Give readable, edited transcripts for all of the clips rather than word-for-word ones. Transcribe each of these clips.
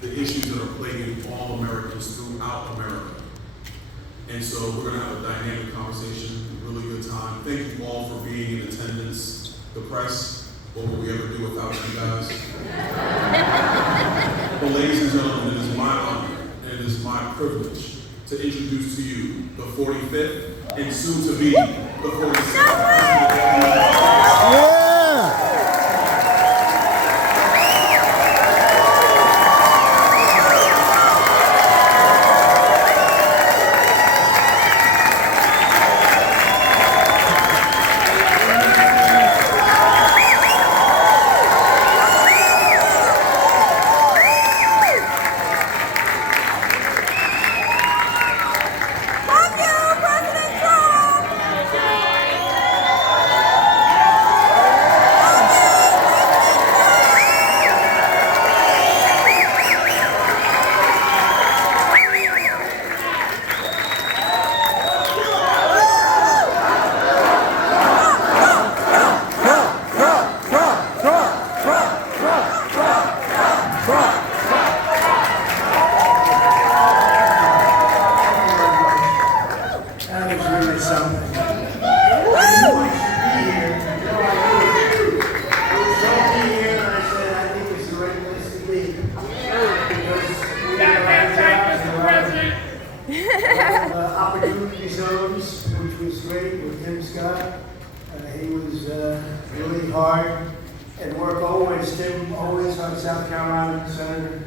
the issues that are plaguing all Americans throughout America. And so we're going to have a dynamic conversation, a really good time. Thank you all for being in attendance. The press, what would we ever do without you guys? But ladies and gentlemen, it is my honor and it is my privilege to introduce to you the 45th and soon to be the 46th. Opportunity zones, which was great with Tim Scott. He was really hard at work always. Tim always on South Carolina Senator,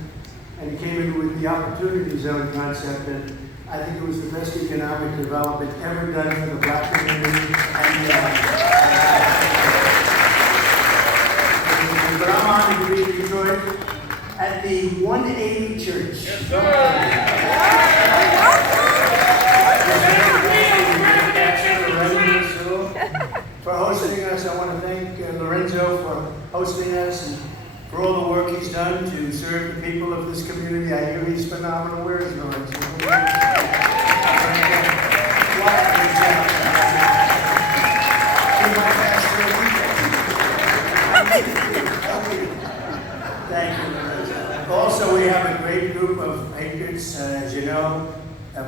and he came in with the opportunity zone concept, and I think it was the best economic development ever done for the Black community. But I'm honored to be in Detroit at the 180 Church. Yes, sir. For hosting us, I want to thank Lorenzo for hosting us and for all the work he's done to serve the people of this community. I hear he's phenomenal. Where is Lorenzo? Thank you, Lorenzo. Also, we have a great group of patriots. As you know,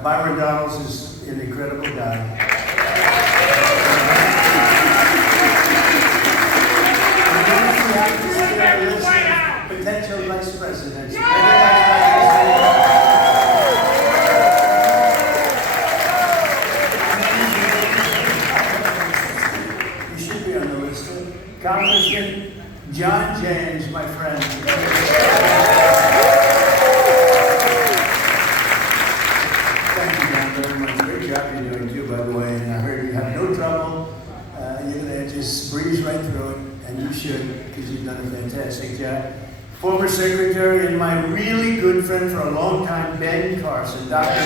Byron Daniels is an incredible guy. Potential vice president. You should be on the list. Congressman John James, my friend. Thank you, John, very much. Great job you're doing too, by the way. And I heard you have no trouble. You're gonna just breeze right through it. And you should, because you've done a fantastic job. Former secretary and my really good friend for a long time, Ben Carson, Dr. Ben.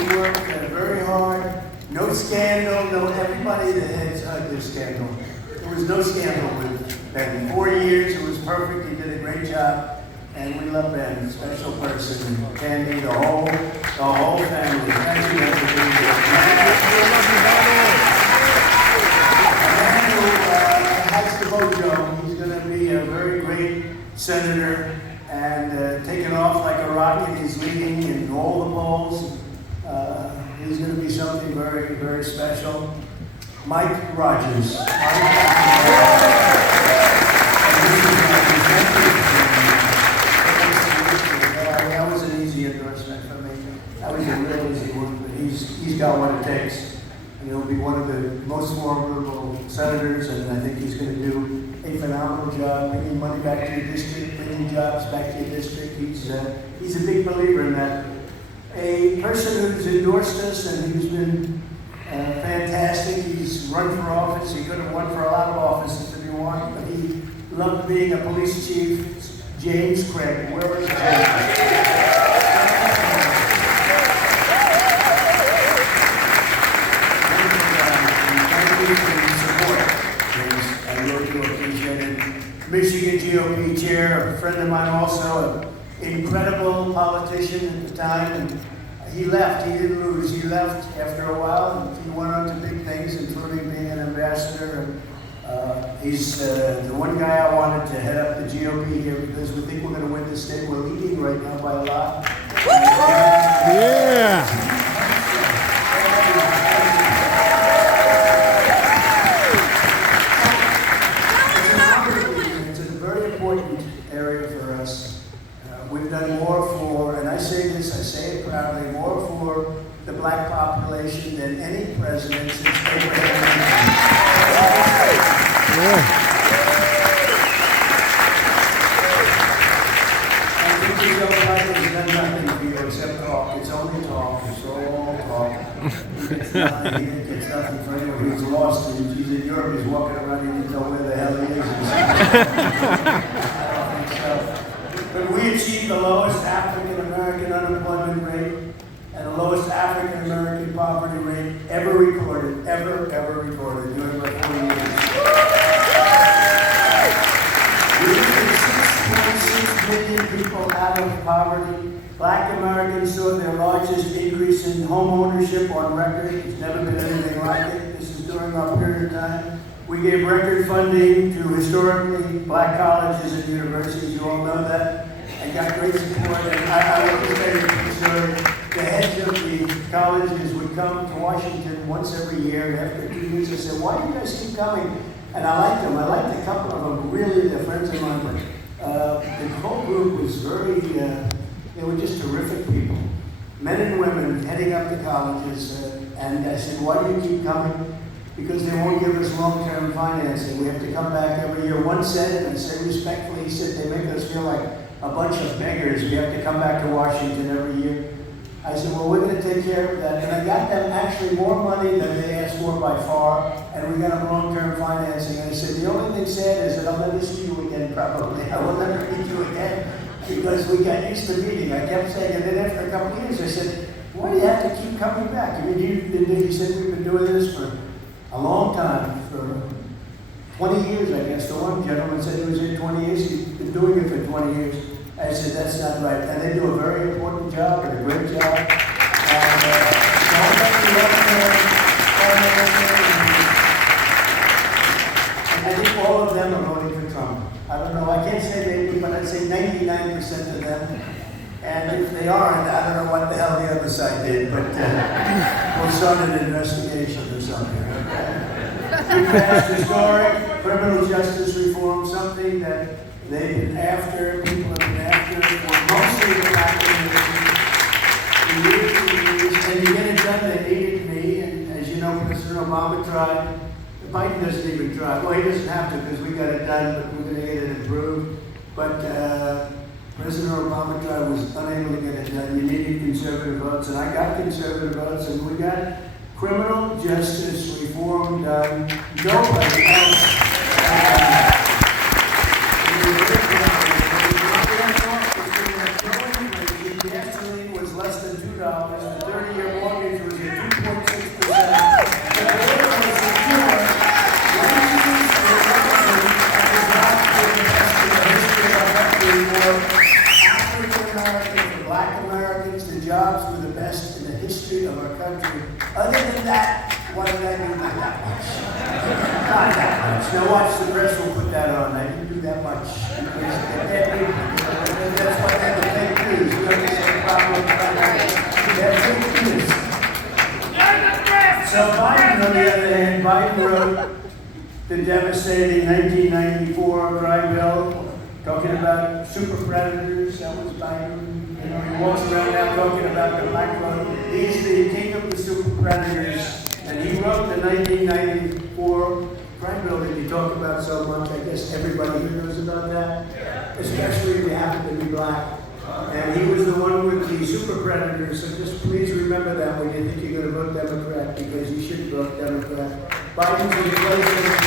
You worked very hard, no scandal, no everybody that has had this scandal. There was no scandal with Ben. 4 years, it was perfect, he did a great job. And we love Ben, a special person, and Candy, the whole family. Thank you for being here. Has the mojo. He's going to be a very great senator and taking off like a rocket. He's leading in all the polls. He's going to be something very, very special. Mike Rogers. That was an easy endorsement for me. That was a real easy one, but he's got what it takes. And he'll be one of the most formidable senators, and I think he's going to do a phenomenal job bringing money back to your district, bringing jobs back to your district. He's a big believer in that. A person who's endorsed us and who's been fantastic. He's run for office. He could have won for a lot of offices if he wanted, but he loved being a police chief. James Craig. Where is James? Michigan GOP chair, a friend of mine also, an incredible politician at the time, and he left. He didn't lose. He left after a while, and he went on to big things, including being an ambassador. And he's the one guy I wanted to head up the GOP here because we think we're going to win the state. We're leading right now by a lot. Yeah. It's a very important area for us. We've done more for, and I say this, I say it proudly, more for the black population than any president since Abraham Lincoln. And people don't like it, it's done nothing for you except talk. It's only talk. It's all talk. It's nothing. It's nothing for anyone who's lost. And he's in Europe. He's walking around. He doesn't know where the hell he is. I don't think so. But we achieved the lowest African American unemployment rate and the lowest African American poverty rate ever recorded during our 40 years. We took 6.6 million people out of poverty. Black Americans saw their largest increase in home ownership on record. There's never been anything like it. This is during our period of time. We gave record funding to historically black colleges and universities. You all know that. And got great support. And I like to say the heads of the colleges would come to Washington once every year. And after 2 weeks, I said, "Why do you guys keep coming?" And I liked them. I liked a couple of them. Really, they're friends of mine. But the whole group was very, they were just terrific people. Men and women heading up to colleges. And I said, "Why do you keep coming?" Because they won't give us long-term financing. We have to come back every year. One said, and I say respectfully, he said, "They make us feel like a bunch of beggars. We have to come back to Washington every year." I said, "Well, we're going to take care of that." And I got them actually more money than they asked for by far, and we got them long-term financing. And I said, "The only thing sad is that I'll never see you again, probably. I will never meet you again," because we got used to meeting. I kept saying, and then after a couple of years, I said, "Why do you have to keep coming back?" I mean, he said, "We've been doing this for a long time, for 20 years, I guess." The one gentleman said he was in 20 years. He's been doing it for 20 years. I said, "That's not right." And they do a very important job and a great job. And I think all of them are voting for Trump. I don't know. I can't say maybe, but I'd say 99% of them. And if they aren't, I don't know what the hell the other side did, but we'll start an investigation or something. We passed historic criminal justice reform, something that they've been after, people have been after for mostly the black community for years and years. And to get it done, they needed me. And as you know, President Obama tried. Biden doesn't even try. Well, he doesn't have to because we got it done, but we're going to get it improved. But President Obama tried, was unable to get it done. You needed conservative votes, and I got conservative votes, and we got criminal justice reform done. Nobody else. The gasoline was less than $2. The 30-year mortgage was at 2.6%. Jobs were the best in the history of our country. Other than that, what did I do? Not that much. Not that much. Now watch, the press will put that on. I didn't do that much. That's why they have the fake news. You understand the problem with that fake news. So Biden, on the other hand, Biden wrote the devastating 1994 crime bill, talking about super predators. That was Biden. You know, he walks around now talking about the black vote. He's the king of the super predators. And he wrote the 1994 crime bill that you talk about so much. I guess everybody here knows about that. Especially if you happen to be black. And he was the one with the super predators. So just please remember that when you think you're going to vote Democrat, because you should vote Democrat. Biden's replacement.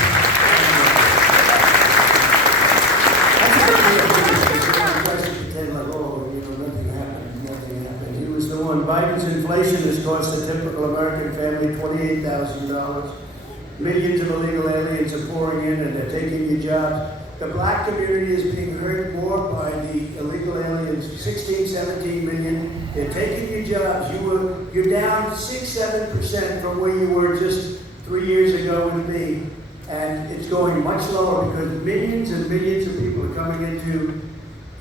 Biden's inflation has cost a typical American family $28,000. Millions of illegal aliens are pouring in and they're taking your jobs. The black community is being hurt more by the illegal aliens, 16, 17 million. They're taking your jobs. You're down 6-7% from where you were just 3 years ago with me. And it's going much lower because millions and millions of people are coming into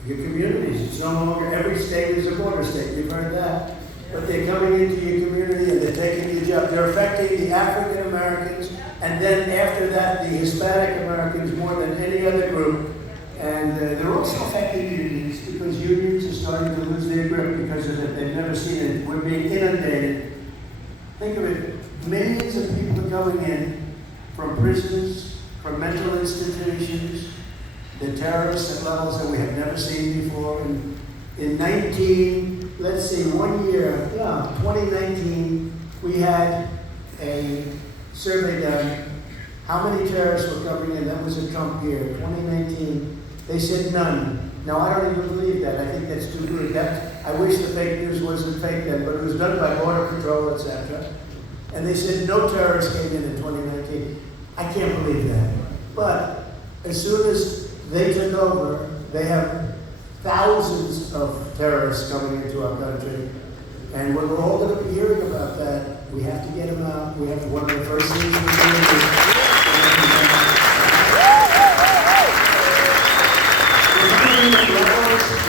your communities. It's no longer every state is a border state. You've heard that. But they're coming into your community and they're taking your job. They're affecting the African Americans, and then after that, the Hispanic Americans more than any other group. And they're also affecting unions because unions are starting to lose their grip because of it. They've never seen it. We're being inundated. Think of it. Millions of people are coming in from prisons, from mental institutions. They're terrorists at levels that we have never seen before. And in 2019, we had a survey done. How many terrorists were coming in? That was a Trump year, 2019. They said none. Now, I don't even believe that. I think that's too good. I wish the fake news wasn't fake then, but it was done by Border Patrol, etc. And they said no terrorists came in 2019. I can't believe that. But as soon as they took over, they have thousands of terrorists coming into our country. And we're all going to be hearing about that. We have to get them out. We have to, one of the first things we do is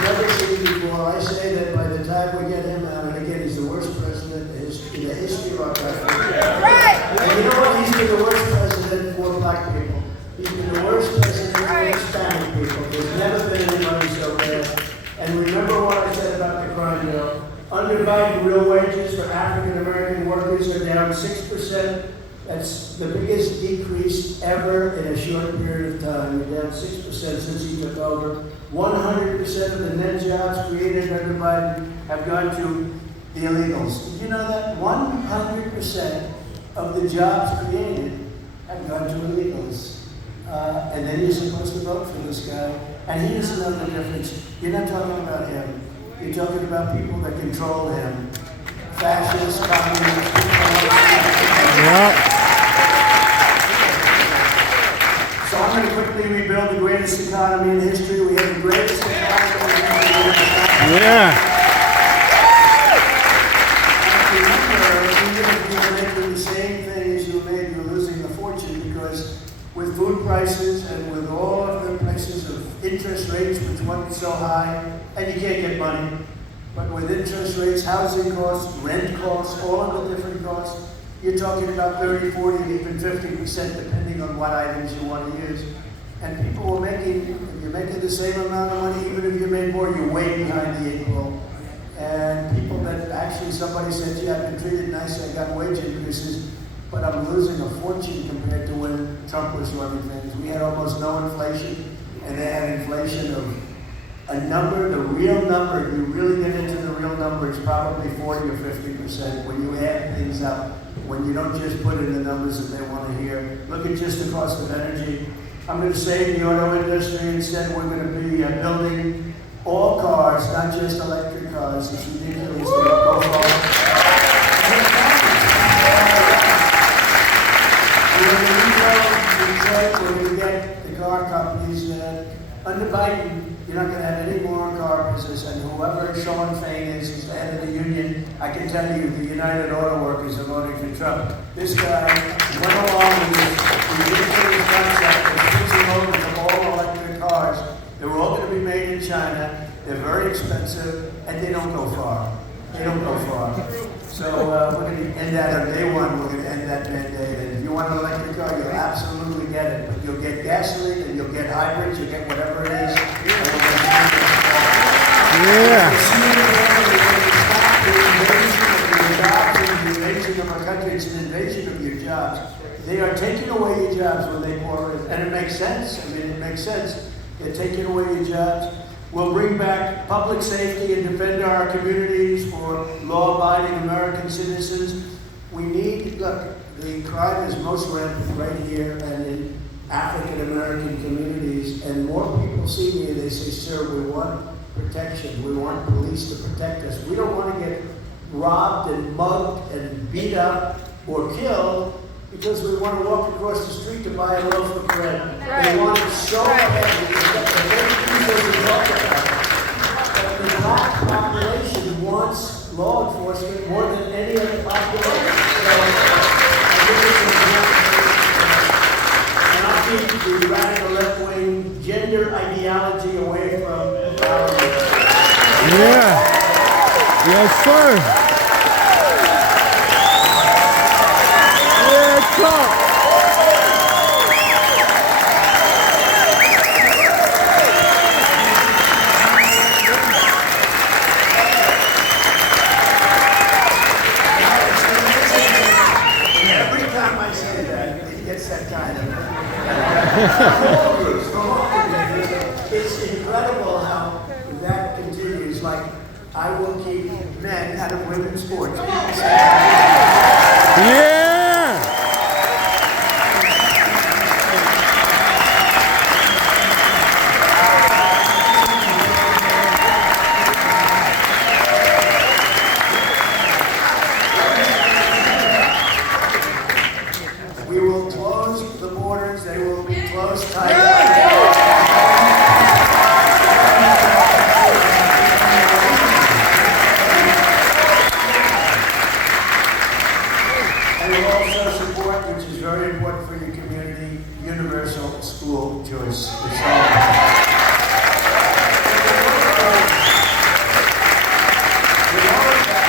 never seen before. I say that by the time we get him out, and again, he's the worst president in the history of our country. And you know what? He's been the worst president for black people. He's been the worst president for Hispanic people. There's never been anybody so bad. And remember what I said about the crime bill. Under Biden, real wages for African American workers are down 6%. That's the biggest decrease ever in a short period of time. We're down 6% since he took over. 100% of the net jobs created under Biden have gone to the illegals. Did you know that? 100% of the jobs created have gone to illegals. And then you're supposed to vote for this guy. And he doesn't know the difference. You're not talking about him. You're talking about people that control him. Fascists, communists, So I'm going to quickly rebuild the greatest economy in history. We have the greatest economy in history. Yeah. Remember, even if you're making the same thing as you made, you're losing a fortune because with food prices and with all of the prices of interest rates, which went so high, and you can't get money. But with interest rates, housing costs, rent costs, all of the different costs, you're talking about 30, 40, and even 50% depending on what items you want to use. And people were you're making the same amount of money, even if you made more, you're way behind the eight ball. And people that actually, somebody said, gee, I've been treated nice, I got wage increases, but I'm losing a fortune compared to when Trump was running things. We had almost no inflation, and they had inflation of a number, the real number, if you really get into the real number, it's probably 40 or 50% when you add things up, when you don't just put in the numbers that they want to hear. Look at just the cost of energy. I'm going to save the auto industry. Instead, we're going to be building all cars, not just electric cars. It's ridiculous. Go we're going to get the car companies under Biden. You're not going to have any more car business, and whoever Sean Fain is the head of the union, I can tell you the United Auto Workers are voting for Trump. This guy went along with this ridiculous concept of switching over to all electric cars. They were all going to be made in China. They're very expensive, and they don't go far. They don't go far. So we're going to end that on day one. We're going to end that mandate. And if you want an electric car, you'll absolutely get it. But you'll get gasoline, and you'll get hybrids, you'll get whatever it is. Yeah. The invasion of our country, it's an invasion of your jobs. They are taking away your jobs when they pour in. And it makes sense. I mean, it makes sense. They're taking away your jobs. We'll bring back public safety and defend our communities for law-abiding American citizens. We need, look, the crime is most rampant right here and in African American communities, and more people see me and they say, sir, we want protection. We want police to protect us. We don't want to get robbed and mugged and beat up or killed because we want to walk across the street to buy a loaf of bread. They want it so bad because the fake news doesn't talk about it. But the black population wants law enforcement more than any other population. So I think it's important. And I'll keep the radical left-wing gender ideology away from our Yeah. Yes, sir. Yeah, talk. Every time I say that, it gets that kind of. All groups, from all communities. It's incredible how that continues. Like, I will keep men out of women's sports. Yeah. We will close the borders. They will be closed tight. And we'll also support, which is very important for your community, universal school choice. It's all- With all of that,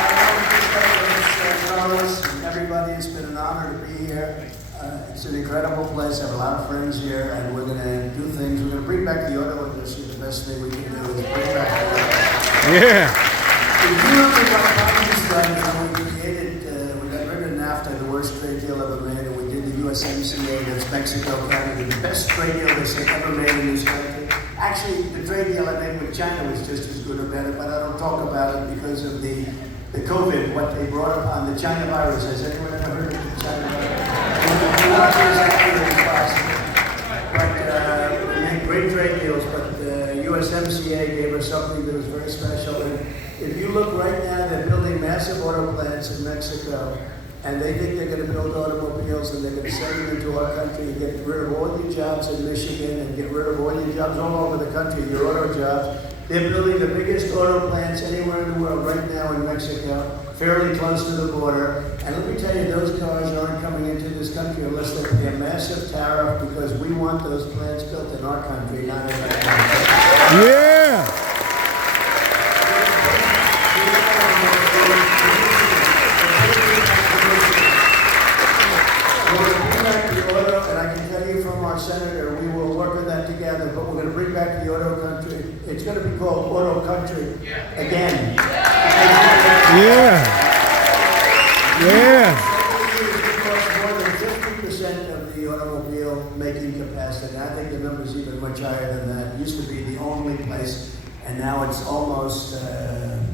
I want to just say, everybody, it's been an honor to be here. It's an incredible place. I have a lot of friends here, and we're going to do things. We're going to bring back the auto industry. The best thing we can do is bring back the auto. Yeah. If you look at what Congress done, when we created, we got rid of NAFTA, the worst trade deal ever made, and we did the USMCA, that's Mexico, Canada, the best trade deal that's ever made in this country. Actually, the trade deal I made with China was just as good or better, but I don't talk about it because of the COVID, what they brought upon the China virus. Has anyone ever heard of the China virus? Not as accurate as possible. But we made great trade deals, but the USMCA gave us something that was very special. And if you look right now, they're building massive auto plants in Mexico, and they think they're going to build automobiles and they're going to send them into our country and get rid of all your jobs in Michigan and get rid of all your jobs all over the country, your auto jobs. They're building the biggest auto plants anywhere in the world right now in Mexico, fairly close to the border. And let me tell you, those cars aren't coming into this country unless they pay a massive tariff, because we want those plants built in our country, not in that country. Yeah. We're going to bring back the auto, and I can tell you from our senator, we will work on that together, but we're going to bring back the auto country. It's going to be called Auto Country again. Yeah. Yeah. More than 50% of the automobile making capacity. I think the number's even much higher than that. It used to be the only place, and now it's almost,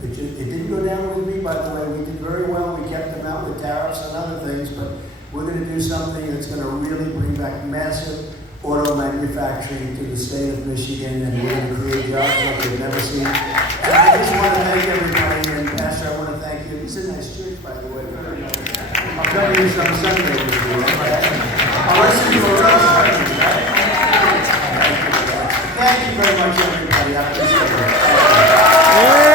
it didn't go down with me, by the way. We did very well. We kept them out with tariffs and other things, but we're going to do something that's going to really bring back massive auto manufacturing to the state of Michigan, and we're going to create jobs like we've never seen. And I just want to thank everybody, and Pastor, I want to thank you. It's a nice church, by the way. I'll tell you some Sunday with you. I'll listen to a rest. Thank you very much, everybody. I appreciate it. Yeah.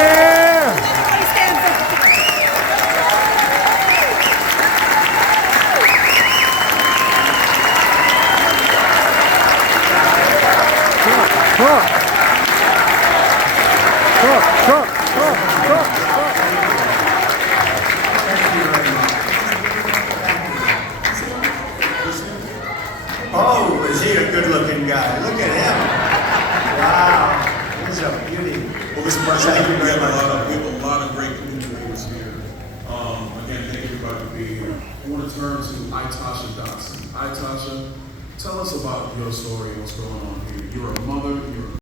Talk. Oh, is he a good-looking guy? Look at him. Wow. He's a beauty. Well, Mr. President, we have a lot of great community leaders here. Again, thank everybody for being here. I want to turn to Itasha Dotson. Itasha, tell us about your story and what's going on here. You're a mother, you're a